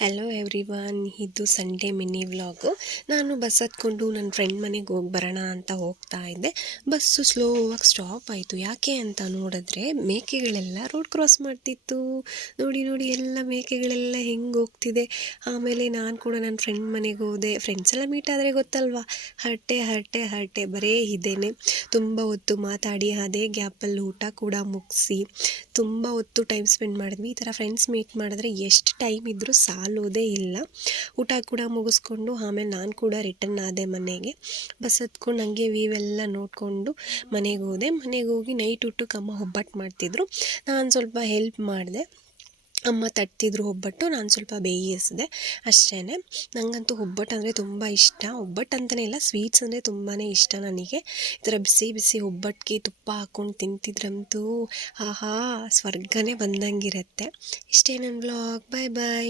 Hello everyone, ಇದು Sunday mini vlog. ನಾನು bus ಹತ್ಕೊಂಡು ನನ್ನ ಫ್ರೆಂಡ್ ಮನೆಗೆ ಹೋಗಿ ಬರೋಣ ಅಂತ ಹೋಗ್ತಾ ಇದ್ದೆ. ಬಸ್ಸು ಸ್ಲೋವಾಗಿ ಸ್ಟಾಪ್ ಆಯಿತು. ಯಾಕೆ ಅಂತ ನೋಡಿದ್ರೆ ಮೇಕೆಗಳೆಲ್ಲ ರೋಡ್ ಕ್ರಾಸ್ ಮಾಡ್ತಿತ್ತು. ನೋಡಿ ನೋಡಿ ಎಲ್ಲ ಮೇಕೆಗಳೆಲ್ಲ ಹೆಂಗೆ ಹೋಗ್ತಿದೆ. ಆಮೇಲೆ ನಾನು ಕೂಡ ನನ್ನ ಫ್ರೆಂಡ್ ಮನೆಗೆ ಹೋದೆ. ಫ್ರೆಂಡ್ಸ್ ಎಲ್ಲ ಮೀಟ್ ಆದರೆ ಗೊತ್ತಲ್ವಾ, ಹರಟೆ ಹರಟೆ ಹರಟೆ ಬರೇ ಇದೇನೆ. ತುಂಬ ಹೊತ್ತು ಮಾತಾಡಿ ಅದೇ ಗ್ಯಾಪಲ್ಲಿ ಊಟ ಕೂಡ ಮುಗಿಸಿ ತುಂಬ ಹೊತ್ತು ಟೈಮ್ ಸ್ಪೆಂಡ್ ಮಾಡಿದ್ವಿ. ಈ ಥರ ಫ್ರೆಂಡ್ಸ್ ಮೀಟ್ ಮಾಡಿದ್ರೆ ಎಷ್ಟು ಟೈಮ್ ಇದ್ದರೂ ಸಾಲೋದೇ ಇಲ್ಲ. ಊಟ ಕೂಡ ಮುಗಿಸ್ಕೊಂಡು ಆಮೇಲೆ ನಾನು ಕೂಡ ರಿಟರ್ನ್ ಆದೆ ಮನೆಗೆ. ಬಸ್ ಹತ್ಕೊಂಡು ಹಂಗೆ ವೀವೆಲ್ಲ ನೋಡಿಕೊಂಡು ಮನೆಗೆ ಹೋದೆ. ಮನೆಗೆ ಹೋಗಿ ನೈಟ್ ಊಟಕ್ಕೆ ಅಮ್ಮ ಒಬ್ಬಟ್ಟು ಮಾಡ್ತಿದ್ರು. ನಾನು ಸ್ವಲ್ಪ ಹೆಲ್ಪ್ ಮಾಡಿದೆ. ಅಮ್ಮ ತಟ್ತಿದ್ರು ಒಬ್ಬಟ್ಟು, ನಾನು ಸ್ವಲ್ಪ ಬೇಯಿಸಿದೆ ಅಷ್ಟೇ. ನನಗಂತೂ ಒಬ್ಬಟ್ಟು ಅಂದರೆ ತುಂಬ ಇಷ್ಟ. ಒಬ್ಬಟ್ಟು ಅಂತಲೇ ಇಲ್ಲ, ಸ್ವೀಟ್ಸ್ ಅಂದರೆ ತುಂಬಾ ಇಷ್ಟ ನನಗೆ. ಈ ಥರ ಬಿಸಿ ಬಿಸಿ ಒಬ್ಬಟ್ಟಿಗೆ ತುಪ್ಪ ಹಾಕ್ಕೊಂಡು ತಿಂತಿದ್ರಂತೂ ಆಹಾ ಸ್ವರ್ಗನೇ ಬಂದಂಗಿರುತ್ತೆ. ಇಷ್ಟೇ ನನ್ನ ವ್ಲಾಗ್. ಬಾಯ್ ಬಾಯ್.